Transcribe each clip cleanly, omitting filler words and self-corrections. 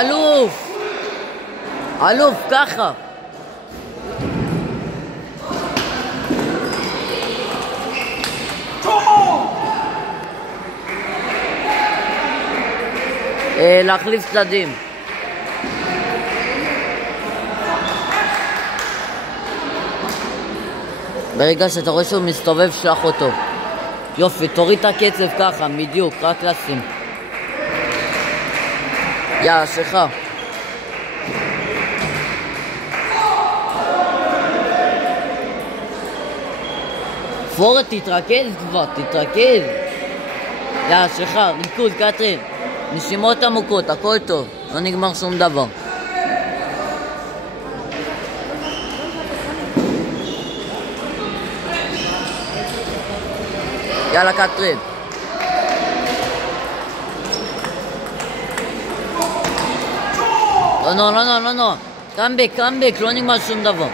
אלוף! אלוף, ככה! להחליף צדדים. ברגע שאתה רואה שהוא מסתובב, שלח אותו. יופי, תוריד את הקצב ככה, בדיוק, רק לשים. יאללה, שלך. פורד, תתרכז כבר, תתרכז. יאללה, שלך, ריקוד, קטרין. נשימות עמוקות, הכל טוב, לא נגמר שום דבר. יאללה, קטרין. לא. קאמבק, לא נגמר שום דבר.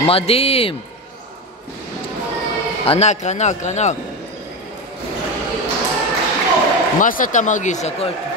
מדהים. ענק. מה שאתה מרגיש, הכל.